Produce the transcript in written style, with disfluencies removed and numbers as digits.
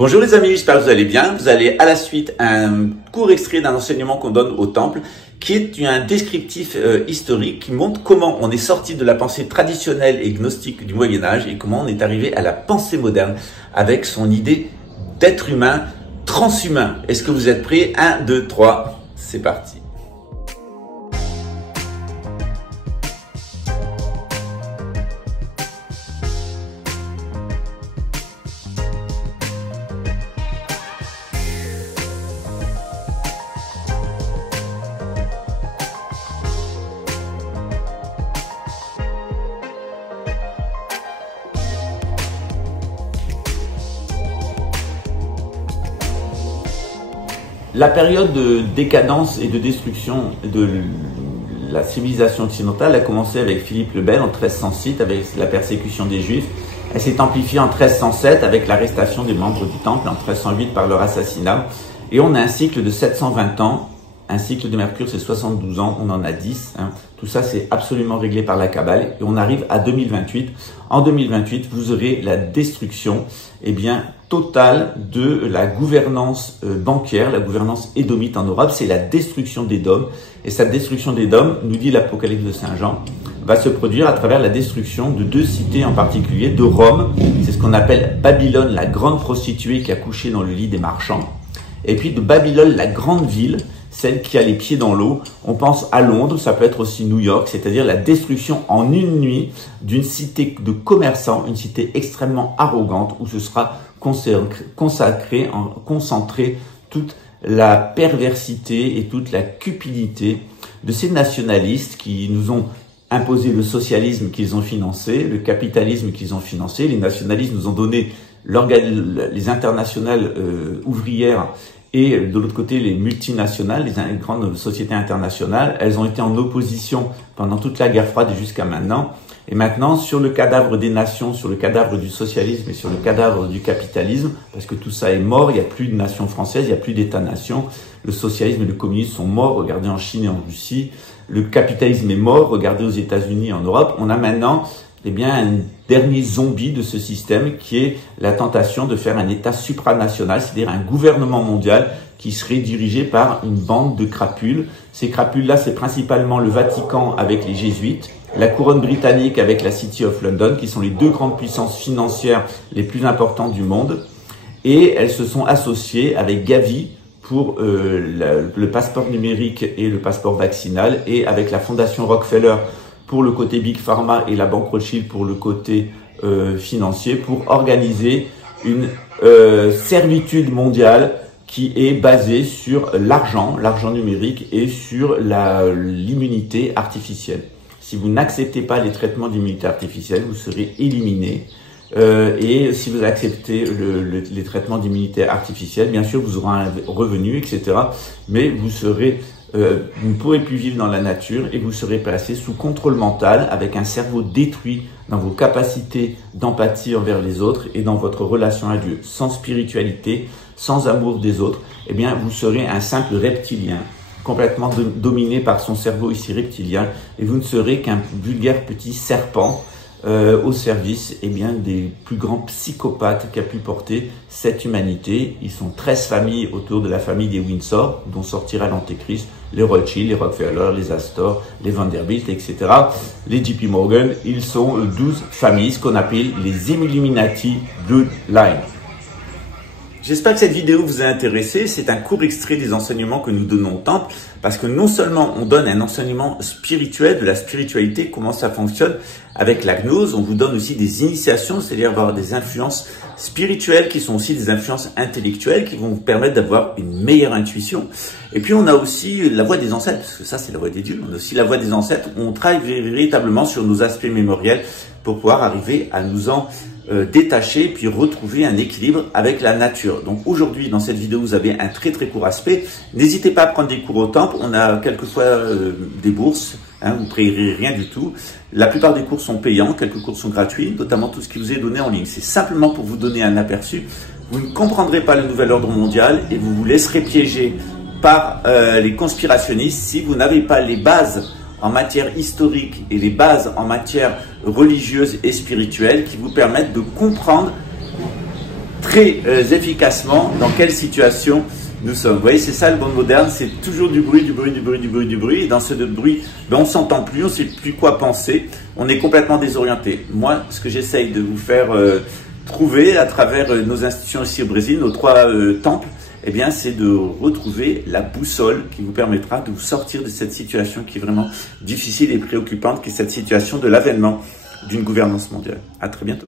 Bonjour les amis, j'espère que vous allez bien. Vous allez à la suite un court extrait d'un enseignement qu'on donne au temple qui est un descriptif historique qui montre comment on est sorti de la pensée traditionnelle et gnostique du Moyen-Âge et comment on est arrivé à la pensée moderne avec son idée d'être humain transhumain. Est-ce que vous êtes prêts? 1, 2, 3, c'est parti. La période de décadence et de destruction de la civilisation occidentale a commencé avec Philippe le Bel en 1306 avec la persécution des Juifs. Elle s'est amplifiée en 1307 avec l'arrestation des membres du Temple, en 1308 par leur assassinat. Et on a un cycle de 720 ans. Un cycle de Mercure, c'est 72 ans, on en a 10. Tout ça, c'est absolument réglé par la Kabbale. Et on arrive à 2028. En 2028, vous aurez la destruction totale de la gouvernance bancaire, la gouvernance édomite en Europe. C'est la destruction d'Édom. Et cette destruction d'Édom, nous dit l'Apocalypse de Saint Jean, va se produire à travers la destruction de deux cités en particulier, de Rome. C'est ce qu'on appelle Babylone, la grande prostituée qui a couché dans le lit des marchands. Et puis de Babylone, la grande ville, celle qui a les pieds dans l'eau. On pense à Londres, ça peut être aussi New York, c'est-à-dire la destruction en une nuit d'une cité de commerçants, une cité extrêmement arrogante où ce sera concentré toute la perversité et toute la cupidité de ces nationalistes qui nous ont imposé le socialisme qu'ils ont financé, le capitalisme qu'ils ont financé. Les nationalistes nous ont donné les internationales ouvrières et de l'autre côté les multinationales, les grandes sociétés internationales. Elles ont été en opposition pendant toute la guerre froide et jusqu'à maintenant. Et maintenant, sur le cadavre des nations, sur le cadavre du socialisme et sur le cadavre du capitalisme, parce que tout ça est mort, il n'y a plus de nation française, il n'y a plus d'État-nation. Le socialisme et le communisme sont morts, regardez en Chine et en Russie. Le capitalisme est mort, regardez aux États-Unis et en Europe. On a maintenant un dernier zombie de ce système qui est la tentation de faire un État supranational, c'est-à-dire un gouvernement mondial qui serait dirigé par une bande de crapules. Ces crapules-là, c'est principalement le Vatican avec les Jésuites, la couronne britannique avec la City of London, qui sont les deux grandes puissances financières les plus importantes du monde. Et elles se sont associées avec Gavi pour le passeport numérique et le passeport vaccinal, et avec la fondation Rockefeller pour le côté Big Pharma et la banque Rothschild pour le côté financier, pour organiser une servitude mondiale qui est basée sur l'argent numérique et sur l'immunité artificielle. Si vous n'acceptez pas les traitements d'immunité artificielle, vous serez éliminé. Et si vous acceptez les traitements d'immunité artificielle, bien sûr, vous aurez un revenu, etc. Mais vous ne pourrez plus vivre dans la nature et vous serez placé sous contrôle mental avec un cerveau détruit dans vos capacités d'empathie envers les autres et dans votre relation à Dieu. Sans spiritualité, sans amour des autres, vous serez un simple reptilien, complètement dominé par son cerveau ici reptilien, et vous ne serez qu'un vulgaire petit serpent au service des plus grands psychopathes qu'a pu porter cette humanité. Ils sont 13 familles autour de la famille des Windsor, dont sortira l'Antéchrist, les Rothschild, les Rockefeller, les Astor, les Vanderbilt, etc. Les JP Morgan, ils sont 12 familles, ce qu'on appelle les Illuminati Bloodline. J'espère que cette vidéo vous a intéressé. C'est un court extrait des enseignements que nous donnons au temple, parce que non seulement on donne un enseignement spirituel, de la spiritualité, comment ça fonctionne avec la gnose, on vous donne aussi des initiations, c'est-à-dire avoir des influences spirituelles qui sont aussi des influences intellectuelles qui vont vous permettre d'avoir une meilleure intuition. Et puis on a aussi la voix des ancêtres, parce que ça c'est la voix des dieux. On a aussi la voix des ancêtres, on travaille véritablement sur nos aspects mémoriels pour pouvoir arriver à nous en détacher puis retrouver un équilibre avec la nature. Donc aujourd'hui dans cette vidéo vous avez un très court aspect. N'hésitez pas à prendre des cours au temple, on a quelquefois des bourses, vous ne payerez rien du tout. La plupart des cours sont payants, quelques cours sont gratuits, notamment tout ce qui vous est donné en ligne. C'est simplement pour vous donner un aperçu. Vous ne comprendrez pas le nouvel ordre mondial et vous vous laisserez piéger par les conspirationnistes si vous n'avez pas les bases en matière historique et les bases en matière religieuse et spirituelle qui vous permettent de comprendre très efficacement dans quelle situation nous sommes. Vous voyez, c'est ça le monde moderne, c'est toujours du bruit, du bruit, du bruit, du bruit, du bruit. Et dans ce bruit, ben, on ne s'entend plus, on ne sait plus quoi penser, on est complètement désorienté. Moi, ce que j'essaye de vous faire trouver à travers nos institutions ici au Brésil, nos 3 temples, eh bien, c'est de retrouver la boussole qui vous permettra de vous sortir de cette situation qui est vraiment difficile et préoccupante, qui est cette situation de l'avènement d'une gouvernance mondiale. À très bientôt.